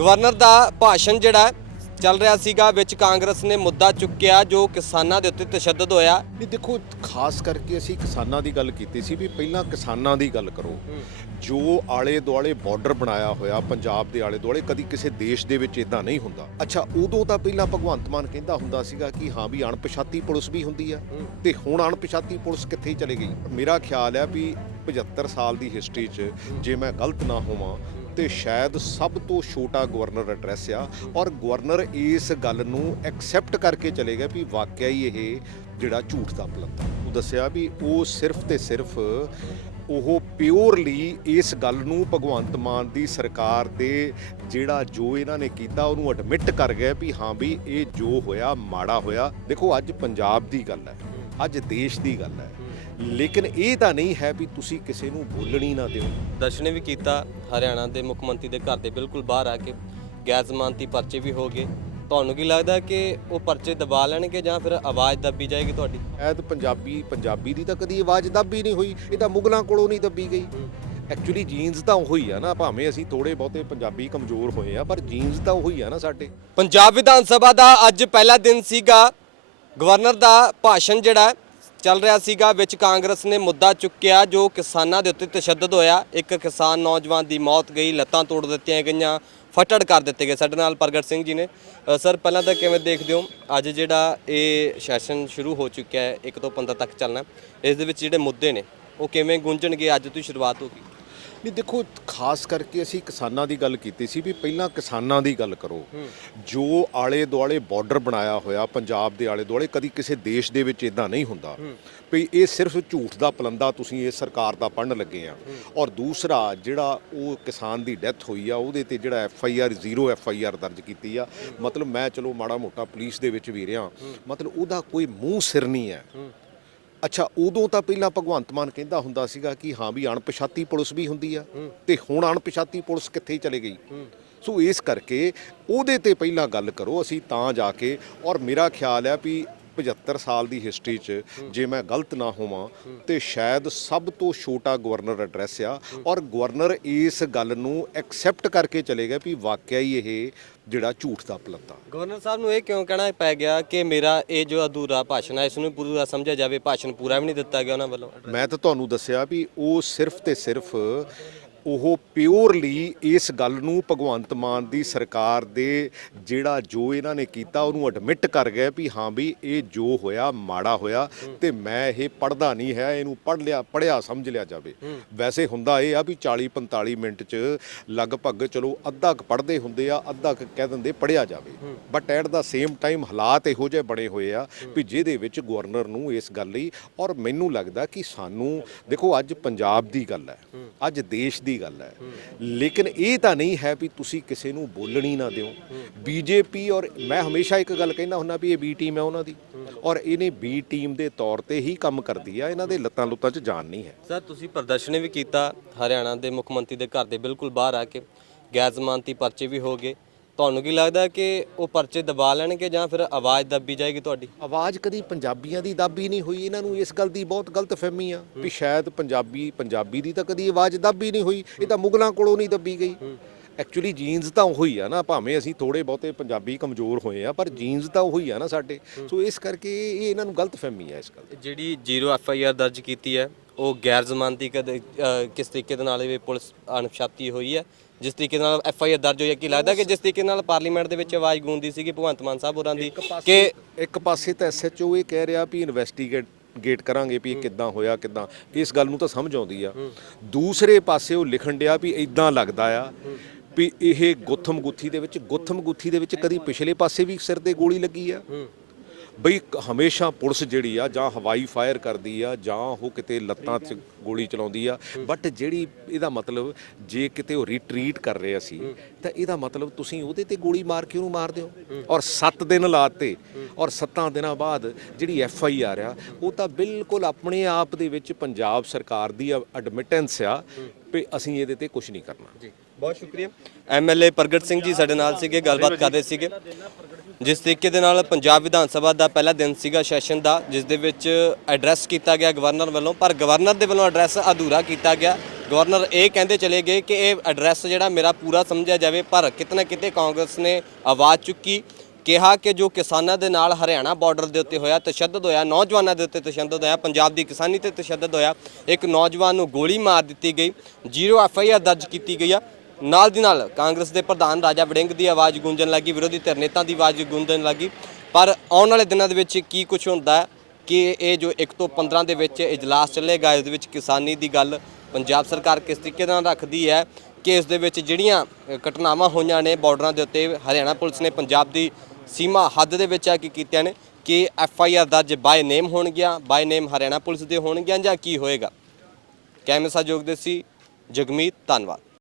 Governor ਦਾ ਭਾਸ਼ਣ ਜਿਹੜਾ ਚੱਲ ਰਿਹਾ ਸੀਗਾ, ਵਿੱਚ ਕਾਂਗਰਸ ਨੇ ਮੁੱਦਾ ਚੁੱਕਿਆ ਜੋ ਕਿਸਾਨਾਂ ਦੇ ਉੱਤੇ ਤਸ਼ੱਦਦ ਹੋਇਆ। ਨਹੀਂ ਦੇਖੋ, ਖਾਸ ਕਰਕੇ ਅਸੀਂ ਕਿਸਾਨਾਂ ਦੀ ਗੱਲ ਕੀਤੀ ਸੀ ਵੀ ਪਹਿਲਾਂ ਕਿਸਾਨਾਂ ਦੀ ਗੱਲ ਕਰੋ। ਜੋ ਆਲੇ ਦੁਆਲੇ ਬਾਰਡਰ ਬਣਾਇਆ ਹੋਇਆ, ਪੰਜਾਬ ਦੇ ਆਲੇ ਦੁਆਲੇ ਕਦੀ ਕਿਸੇ ਦੇਸ਼ ਦੇ ਵਿੱਚ ਇਦਾਂ ਨਹੀਂ ਹੁੰਦਾ। ਅੱਛਾ, ਉਦੋਂ ਤਾਂ ਪਹਿਲਾਂ ਭਗਵੰਤ ਮਾਨ ਕਹਿੰਦਾ ਹੁੰਦਾ ਸੀਗਾ ਕਿ ਹਾਂ ਵੀ ਅਣਪਛਾਤੀ ਪੁਲਿਸ ਵੀ ਹੁੰਦੀ ਆ। ਤੇ ਹੁਣ ਅਣਪਛਾਤੀ ਪੁਲਿਸ ਕਿੱਥੇ ਚਲੇ ਗਈ? ਮੇਰਾ ਖਿਆਲ ਹੈ ਵੀ 75 ਸਾਲ ਦੀ ਹਿਸਟਰੀ 'ਚ ਜੇ ਮੈਂ ਗਲਤ ਨਾ ਹੋਵਾਂ ਤੇ ਸ਼ਾਇਦ ਸਭ ਤੋਂ ਛੋਟਾ ਗਵਰਨਰ ਐਡਰੈਸ ਆ ਔਰ ਗਵਰਨਰ ਇਸ ਗੱਲ ਨੂੰ ਐਕਸੈਪਟ ਕਰਕੇ ਚਲੇ ਗਿਆ ਵੀ ਵਾਕਿਆ ਹੀ ਇਹ ਜਿਹੜਾ ਝੂਠ ਦਾ ਪਲੰਦਾ ਉਹ ਦੱਸਿਆ ਵੀ ਉਹ ਸਿਰਫ ਤੇ ਸਿਰਫ ਉਹ ਪਿਓਰਲੀ ਇਸ ਗੱਲ ਨੂੰ ਭਗਵੰਤ ਮਾਨ ਦੀ ਸਰਕਾਰ ਦੇ ਜਿਹੜਾ ਜੋ ਇਹਨਾਂ ਨੇ ਕੀਤਾ ਉਹਨੂੰ ਐਡਮਿਟ ਕਰ ਗਿਆ ਵੀ ਹਾਂ ਵੀ ਇਹ ਜੋ ਹੋਇਆ, ਮਾੜਾ ਹੋਇਆ। ਦੇਖੋ, ਅੱਜ ਪੰਜਾਬ ਦੀ ਗੱਲ ਹੈ, ਅੱਜ ਦੇਸ਼ ਦੀ ਗੱਲ ਹੈ। ਲੇਕਿਨ ਇਹ ਤਾਂ ਨਹੀਂ ਹੈ ਵੀ ਤੁਸੀਂ ਕਿਸੇ ਨੂੰ ਬੋਲਣ ਨਾ ਦਿਓ। ਦਰਸ਼ਨ ਵੀ ਕੀਤਾ ਹਰਿਆਣਾ ਦੇ ਮੁੱਖ ਮੰਤਰੀ ਦੇ ਘਰ ਦੇ ਬਿਲਕੁਲ ਬਾਹਰ ਆ ਕੇ ਗੈਰ ਜ਼ਮਾਨਤੀ ਪਰਚੇ ਵੀ ਹੋ ਗਏ। ਤੁਹਾਨੂੰ ਕੀ ਲੱਗਦਾ ਕਿ ਉਹ ਪਰਚੇ ਦਬਾ ਲੈਣਗੇ ਜਾਂ ਫਿਰ ਆਵਾਜ਼ ਦੱਬੀ ਜਾਏਗੀ ਤੁਹਾਡੀ? ਐਦ ਪੰਜਾਬੀ ਪੰਜਾਬੀ ਦੀ ਤਾਂ ਕਦੀ ਆਵਾਜ਼ ਦੱਬੀ ਨਹੀਂ ਹੋਈ ਇਹ ਤਾਂ ਮੁਗਲਾਂ ਕੋਲੋਂ ਨਹੀਂ ਦੱਬੀ ਗਈ। ਐਕਚੁਅਲੀ ਜੀਨਸ ਤਾਂ ਉਹੀ ਆ ਨਾ ਭਾਵੇਂ ਅਸੀਂ ਥੋੜੇ ਬਹੁਤੇ ਪੰਜਾਬੀ ਕਮਜ਼ੋਰ ਹੋਏ ਆ ਪਰ ਜੀਨਸ ਤਾਂ ਉਹੀ ਆ ਨਾ ਸਾਡੇ। ਪੰਜਾਬ ਵਿਧਾਨ ਸਭਾ ਦਾ ਅੱਜ ਪਹਿਲਾ ਦਿਨ ਸੀਗਾ। ਗਵਰਨਰ ਦਾ ਭਾਸ਼ਣ ਜਿਹੜਾ ਚੱਲ ਰਿਹਾ ਸੀਗਾ ਵਿੱਚ ਕਾਂਗਰਸ ਨੇ ਮੁੱਦਾ ਚੁੱਕਿਆ ਜੋ ਕਿਸਾਨਾਂ ਦੇ ਉੱਤੇ ਤਸ਼ੱਦਦ ਹੋਇਆ। ਇੱਕ ਕਿਸਾਨ ਨੌਜਵਾਨ ਦੀ ਮੌਤ ਗਈ ਲੱਤਾਂ ਤੋੜ ਦਿੱਤੀਆਂ ਗਈਆਂ ਫਟੜ ਕਰ ਦਿੱਤੇ ਗਏ। ਸਾਡੇ ਨਾਲ ਪ੍ਰਗਟ ਸਿੰਘ ਜੀ ਨੇ। ਅ, ਸਰ ਪਹਿਲਾਂ ਤਾਂ ਕਿਵੇਂ ਦੇਖਦੇ ਹੋ? ਅੱਜ ਜਿਹੜਾ ਇਹ ਸੈਸ਼ਨ ਸ਼ੁਰੂ ਹੋ ਚੁੱਕਿਆ ਹੈ 1 ਤੋਂ 15 ਤੱਕ ਚੱਲਣਾ। ਇਸ ਦੇ ਵਿੱਚ ਜਿਹੜੇ ਮੁੱਦੇ ਨੇ ਉਹ ਕਿਵੇਂ ਗੁੰਝਣਗੇ ਅੱਜ ਤੋਂ ਹੀ ਸ਼ੁਰੂਆਤ ਹੋਗੀ ਨਹੀਂ ਦੇਖੋ ਖਾਸ ਕਰਕੇ ਅਸੀਂ ਕਿਸਾਨਾਂ ਦੀ ਗੱਲ ਕੀਤੀ ਸੀ ਵੀ ਪਹਿਲਾਂ ਕਿਸਾਨਾਂ ਦੀ ਗੱਲ ਕਰੋ। ਜੋ ਆਲੇ ਦੁਆਲੇ ਬਾਰਡਰ ਬਣਾਇਆ ਹੋਇਆ ਪੰਜਾਬ ਦੇ ਆਲੇ ਦੁਆਲੇ ਕਦੀ ਕਿਸੇ ਦੇਸ਼ ਦੇ ਵਿੱਚ ਇਦਾਂ ਨਹੀਂ ਹੁੰਦਾ। ਵੀ ਇਹ ਸਿਰਫ ਝੂਠ ਦਾ ਪਲੰਦਾ ਤੁਸੀਂ ਇਸ ਸਰਕਾਰ ਦਾ ਪੜਨ ਲੱਗੇ ਆ। ਔਰ ਦੂਸਰਾ ਜਿਹੜਾ ਉਹ ਕਿਸਾਨ ਦੀ ਡੈਥ ਹੋਈ ਆ ਉਹਦੇ ਤੇ ਜਿਹੜਾ F I R zero F I R ਦਰਜ ਕੀਤੀ ਆ। ਮਤਲਬ ਮੈਂ ਚਲੋ ਮਾੜਾ ਮੋਟਾ ਪੁਲਿਸ ਦੇ ਵਿੱਚ ਵੀ ਰਿਹਾ। ਮਤਲਬ ਉਹਦਾ ਕੋਈ ਮੂੰਹ ਸਿਰ ਨਹੀਂ ਹੈ। ਅੱਛਾ ਉਦੋਂ ਤਾਂ ਪਹਿਲਾਂ ਭਗਵੰਤ ਮਾਨ ਕਹਿੰਦਾ ਹੁੰਦਾ ਸੀਗਾ ਕਿ ਹਾਂ ਵੀ ਅਣਪਛਾਤੀ ਪੁਲਿਸ ਵੀ ਹੁੰਦੀ ਆ ਤੇ ਹੁਣ ਅਣਪਛਾਤੀ ਪੁਲਿਸ ਕਿੱਥੇ ਚਲੇ ਗਈ? ਸੋ ਇਸ ਕਰਕੇ ਉਹਦੇ ਤੇ ਪਹਿਲਾਂ ਗੱਲ ਕਰੋ ਅਸੀਂ ਤਾਂ ਜਾ ਕੇ ਔਰ ਮੇਰਾ ਖਿਆਲ ਆ ਵੀ 75 ਸਾਲ ਦੀ ਹਿਸਟਰੀ 'ਚ ਜੇ ਮੈਂ ਗਲਤ ਨਾ ਹੋਵਾਂ ਤੇ ਸ਼ਾਇਦ ਸਭ ਤੋਂ ਛੋਟਾ ਗਵਰਨਰ ਐਡਰੈਸ ਆ ਔਰ ਗਵਰਨਰ ਇਸ ਗੱਲ ਨੂੰ ਐਕਸੈਪਟ ਕਰਕੇ ਚਲੇ ਗਿਆ ਵੀ ਵਾਕਿਆ ਹੀ ਇਹ ਜਿਹੜਾ ਝੂਠ ਦਾ ਪਲੰਦਾ ਗਵਰਨਰ ਸਾਹਿਬ ਨੂੰ ਇਹ ਕਿਉਂ ਕਹਿਣਾ ਪੈ ਗਿਆ ਕਿ ਮੇਰਾ ਇਹ ਜੋ ਅਧੂਰਾ ਭਾਸ਼ਣ ਹੈ ਇਸ ਨੂੰ ਪੂਰਾ ਸਮਝਿਆ ਜਾਵੇ ਭਾਸ਼ਣ ਪੂਰਾ ਵੀ ਨਹੀਂ ਦਿੱਤਾ ਗਿਆ ਉਹਨਾਂ ਵੱਲੋਂ? ਮੈਂ ਤਾਂ ਤੁਹਾਨੂੰ ਦੱਸਿਆ ਵੀ ਉਹ ਸਿਰਫ ਤੇ ਸਿਰਫ ਉਹ ਪਿਓਰਲੀ ਇਸ ਗੱਲ ਨੂੰ ਭਗਵੰਤ ਮਾਨ ਦੀ ਸਰਕਾਰ ਦੇ ਜਿਹੜਾ ਜੋ ਇਹਨਾਂ ਨੇ ਕੀਤਾ, ਉਹਨੂੰ ਐਡਮਿਟ ਕਰ ਗਏ ਵੀ ਹਾਂ ਵੀ ਇਹ ਜੋ ਹੋਇਆ, ਮਾੜਾ ਹੋਇਆ ਤੇ ਮੈਂ ਇਹ ਪੜਦਾ ਨਹੀਂ ਹੈ, ਇਹਨੂੰ ਪੜ ਲਿਆ ਪੜਿਆ ਸਮਝ ਲਿਆ ਜਾਵੇ। ਵੈਸੇ ਹੁੰਦਾ ਇਹ ਆ ਵੀ 40 45 ਮਿੰਟ ਚ ਲਗਭਗ ਚਲੋ ਅੱਧਾ ਕ ਪੜਦੇ ਹੁੰਦੇ ਆ, ਅੱਧਾ ਕ ਕਹਿ ਦਿੰਦੇ ਪੜਿਆ ਜਾਵੇ। But at the same time ਹਾਲਾਤ ਇਹੋ ਜਿਹੇ ਬਣੇ ਹੋਏ ਆ ਵੀ ਜਿਹਦੇ ਵਿੱਚ ਗਵਰਨਰ ਨੂੰ ਇਸ ਗੱਲ ਲਈ ਔਰ ਮੈਨੂੰ ਲੱਗਦਾ ਕਿ ਸਾਨੂੰ ਦੇਖੋ ਅੱਜ ਪੰਜਾਬ ਦੀ ਗੱਲ ਹੈ। ਅੱਜ ਦੇਸ਼ ਦੀ ਗੱਲ ਹੈ। ਲੇਕਿਨ ਇਹ ਤਾਂ ਨਹੀਂ ਹੈ ਵੀ ਤੁਸੀਂ ਕਿਸੇ ਨੂੰ ਬੋਲਣੀ ਨਾ ਦਿਓ। ਬੀਜੇਪੀ ਔਰ ਮੈਂ ਹਮੇਸ਼ਾ ਇੱਕ ਗੱਲ ਕਹਿੰਦਾ ਹੁੰਦਾ ਵੀ ਇਹ ਬੀ ਟੀਮ ਹੈ ਉਹਨਾਂ ਦੀ। ਔਰ ਇਹਨੇ ਬੀ ਟੀਮ ਦੇ ਤੌਰ ਤੇ ਹੀ ਕੰਮ ਕਰਦੀ ਆ। ਇਹਨਾਂ ਦੇ ਲੱਤਾਂ ਲੁੱਤਾਂ 'ਚ ਜਾਨ ਨਹੀਂ ਹੈ। ਸਰ, ਤੁਸੀਂ ਪ੍ਰਦਰਸ਼ਨ ਵੀ ਕੀਤਾ। ਹਰਿਆਣਾ ਦੇ ਮੁੱਖ ਮੰਤਰੀ ਦੇ ਘਰ ਦੇ ਬਿਲਕੁਲ ਬਾਹਰ ਆ ਕੇ ਗੈਰ ਜ਼ਮਾਨਤੀ ਪਰਚੇ ਵੀ ਹੋ ਗਏ। ਤੁਹਾਨੂੰ ਕੀ ਲੱਗਦਾ ਕਿ ਉਹ ਪਰਚੇ ਦਬਾ ਲੈਣਗੇ ਜਾਂ ਫਿਰ ਆਵਾਜ਼ ਦੱਬੀ ਜਾਏਗੀ ਤੁਹਾਡੀ? ਆਵਾਜ਼ ਕਦੀ ਪੰਜਾਬੀਆਂ ਦੀ ਦਾਬੀ ਨਹੀਂ ਹੋਈ ਇਹਨਾਂ ਨੂੰ ਇਸ ਗੱਲ ਦੀ ਬਹੁਤ ਗਲਤ ਫਹਿਮੀ ਆ ਵੀ ਸ਼ਾਇਦ ਪੰਜਾਬੀ ਪੰਜਾਬੀ ਦੀ ਤਾਂ ਕਦੀ ਆਵਾਜ਼ ਦਾਬੀ ਨਹੀਂ ਹੋਈ ਇਹ ਤਾਂ ਮੁਗਲਾਂ ਕੋਲੋਂ ਨਹੀਂ ਦੱਬੀ ਗਈ। ਐਕਚੁਅਲੀ ਜੀਨਸ ਤਾਂ ਉਹੀ ਆ ਨਾ ਭਾਵੇਂ ਅਸੀਂ ਥੋੜੇ ਬਹੁਤੇ ਪੰਜਾਬੀ ਕਮਜ਼ੋਰ ਹੋਏ ਆ ਪਰ ਜੀਨਸ ਤਾਂ ਉਹੀ ਆ ਨਾ ਸਾਡੇ। ਸੋ ਇਸ ਕਰਕੇ ਇਹ ਇਹਨਾਂ ਨੂੰ ਗਲਤ ਫਹਿਮੀ ਆ ਇਸ ਗੱਲ ਦੀ। ਜਿਹੜੀ ਜ਼ੀਰੋ ਐਫ ਆਈ ਆਰ ਦਰਜ ਕੀਤੀ ਹੈ ਉਹ ਗੈਰ ਜ਼ਮਾਨਤੀ ਕਦੇ ਅ, ਕਿਸ ਤਰੀਕੇ ਦੇ ਨਾਲ ਇਹ ਪੁਲਿਸ ਅਣਪਛਾਤੀ ਹੋਈ ਹੈ? ਜਿਸ ਤਰੀਕੇ ਨਾਲ ਐਫ ਆਈ ਆਰ ਦਰਜ ਹੋਈ ਹੈ ਕੀ ਲੱਗਦਾ ਕਿ ਜਿਸ ਤਰੀਕੇ ਨਾਲ ਪਾਰਲੀਮੈਂਟ ਦੇ ਵਿੱਚ ਆਵਾਜ਼ ਗੂੰਜਦੀ ਸੀਗੀ ਭਗਵੰਤ ਮਾਨ ਸਾਹਿਬ ਹੋਰਾਂ ਦੀ ਕਿ ਇੱਕ ਪਾਸੇ ਤਾਂ ਐਸਐਚਓ ਇਹ ਕਹਿ ਰਿਹਾ ਵੀ ਇਨਵੈਸਟੀਗੇਟ ਗੇਟ ਕਰਾਂਗੇ ਵੀ ਇਹ ਕਿੱਦਾਂ ਹੋਇਆ ਕਿੱਦਾਂ। ਇਸ ਗੱਲ ਨੂੰ ਤਾਂ ਸਮਝ ਆਉਂਦੀ ਆ। ਦੂਸਰੇ ਪਾਸੇ ਉਹ ਲਿਖਣ ਡਿਆ ਵੀ ਇਦਾਂ ਲੱਗਦਾ ਆ ਵੀ ਇਹ ਗੁੱਥਮ ਗੁੱਥੀ ਦੇ ਵਿੱਚ ਗੁੱਥਮ ਗੁੱਥੀ ਦੇ ਵਿੱਚ ਕਦੀ ਪਿਛਲੇ ਪਾਸੇ ਵੀ ਸਿਰ ਤੇ ਗੋਲੀ ਲੱਗੀ ਆ। ਬਈ ਹਮੇਸ਼ਾ ਪੁਲਿਸ ਜਿਹੜੀ ਆ ਜਾਂ ਹਵਾਈ ਫਾਇਰ ਕਰਦੀ ਆ ਜਾਂ ਉਹ ਕਿਤੇ ਲੱਤਾਂ 'ਚ ਗੋਲੀ ਚਲਾਉਂਦੀ ਆ। ਬਟ ਜਿਹੜੀ ਇਹਦਾ ਮਤਲਬ ਜੇ ਕਿਤੇ ਉਹ ਰੀਟਰੀਟ ਕਰ ਰਿਹਾ ਸੀ ਤਾਂ ਇਹਦਾ ਮਤਲਬ ਤੁਸੀਂ ਉਹਦੇ ਤੇ ਗੋਲੀ ਮਾਰ ਕੇ ਉਹਨੂੰ ਮਾਰ ਦਿਓ। ਔਰ 7 ਦਿਨ ਲਾਤੇ, ਔਰ 7 ਦਿਨਾਂ ਬਾਅਦ ਜਿਹੜੀ ਐਫ ਆਈ ਆਰ ਆ ਉਹ ਤਾਂ ਬਿਲਕੁਲ ਆਪਣੇ ਆਪ ਦੇ ਵਿੱਚ ਪੰਜਾਬ ਸਰਕਾਰ ਦੀ ਐਡਮਿਟੈਂਸ ਆ ਵੀ ਅਸੀਂ ਇਹਦੇ ਤੇ ਕੁਝ ਨਹੀਂ ਕਰਨਾ। ਜੀ, ਬਹੁਤ ਸ਼ੁਕਰੀਆ। ਐਮਐਲਏ ਪ੍ਰਗਟ ਸਿੰਘ ਜੀ ਸਾਡੇ ਨਾਲ ਸੀਗੇ, ਗੱਲਬਾਤ ਕਰ ਰਹੇ ਸੀਗੇ। ਜਿਸ ਤਰੀਕੇ ਦੇ ਨਾਲ ਪੰਜਾਬ ਵਿਧਾਨ ਸਭਾ ਦਾ ਪਹਿਲਾ ਦਿਨ ਸੀਗਾ ਸੈਸ਼ਨ ਦਾ, ਜਿਸ ਦੇ ਵਿੱਚ ਐਡਰੈਸ ਕੀਤਾ ਗਿਆ ਗਵਰਨਰ ਵੱਲੋਂ, ਪਰ ਗਵਰਨਰ ਦੇ ਵੱਲੋਂ ਐਡਰੈਸ ਅਧੂਰਾ ਕੀਤਾ ਗਿਆ। ਗਵਰਨਰ ਇਹ ਕਹਿੰਦੇ ਚਲੇ ਗਏ ਕਿ ਇਹ ਐਡਰੈਸ ਜਿਹੜਾ ਮੇਰਾ ਪੂਰਾ ਸਮਝਿਆ ਜਾਵੇ, ਪਰ ਕਿਤੇ ਨਾ ਕਿਤੇ ਕਾਂਗਰਸ ਨੇ ਆਵਾਜ਼ ਚੁੱਕੀ, ਕਿਹਾ ਕਿ ਜੋ ਕਿਸਾਨਾਂ ਦੇ ਨਾਲ ਹਰਿਆਣਾ ਬਾਰਡਰ ਦੇ ਉੱਤੇ ਹੋਇਆ, ਤਸ਼ੱਦਦ ਹੋਇਆ, ਨੌਜਵਾਨਾਂ ਦੇ ਉੱਤੇ ਤਸ਼ੱਦਦ ਹੋਇਆ, ਪੰਜਾਬ ਦੀ ਕਿਸਾਨੀ ਤੇ ਤਸ਼ੱਦਦ ਹੋਇਆ, ਇੱਕ ਨੌਜਵਾਨ ਨੂੰ ਗੋਲੀ ਮਾਰ ਦਿੱਤੀ ਗਈ, ਜ਼ੀਰੋ ਐਫ ਆਈ ਆਰ ਦਰਜ ਕੀਤੀ ਗਈ ਆ। ਨਾਲ ਦੀ ਨਾਲ ਕਾਂਗਰਸ ਦੇ ਪ੍ਰਧਾਨ ਰਾਜਾ ਵੜਿੰਗ ਦੀ ਆਵਾਜ਼ ਗੂੰਜਣ ਲੱਗੀ, ਵਿਰੋਧੀ ਧਿਰ ਨੇਤਾ ਦੀ ਆਵਾਜ਼ ਗੂੰਜਣ ਲੱਗੀ। ਪਰ ਆਉਣ ਵਾਲੇ ਦਿਨਾਂ ਦੇ ਵਿੱਚ ਕੀ ਕੁਝ ਹੁੰਦਾ ਕਿ ਇਹ ਜੋ 1 ਤੋਂ 15 ਦੇ ਵਿੱਚ ਇਜਲਾਸ ਚੱਲੇਗਾ, ਇਸ ਦੇ ਵਿੱਚ ਕਿਸਾਨੀ ਦੀ ਗੱਲ ਪੰਜਾਬ ਸਰਕਾਰ ਕਿਸ ਤਰੀਕੇ ਨਾਲ ਰੱਖਦੀ ਹੈ? ਕਿ ਇਸ ਦੇ ਵਿੱਚ ਜਿਹੜੀਆਂ ਘਟਨਾਵਾਂ ਹੋਈਆਂ ਨੇ ਬਾਰਡਰਾਂ ਦੇ ਉੱਤੇ, ਹਰਿਆਣਾ ਪੁਲਿਸ ਨੇ ਪੰਜਾਬ ਦੀ ਸੀਮਾ ਹੱਦ ਦੇ ਵਿੱਚ ਆ ਕੇ ਕੀਤੀਆਂ ਨੇ, ਕਿ ਐਫ ਆਈ ਆਰ ਦਰਜ ਬਾਈ ਨੇਮ ਹੋਣਗੀਆਂ ਬਾਈ ਨੇਮ ਹਰਿਆਣਾ ਪੁਲਿਸ ਦੇ ਹੋਣਗੀਆਂ ਜਾਂ ਕੀ ਹੋਏਗਾ? ਕੈਮਰਾ ਸਹਿਯੋਗ ਦੇ ਸੀ ਜਗਮੀਤ ਧੰਨਵਾਦ।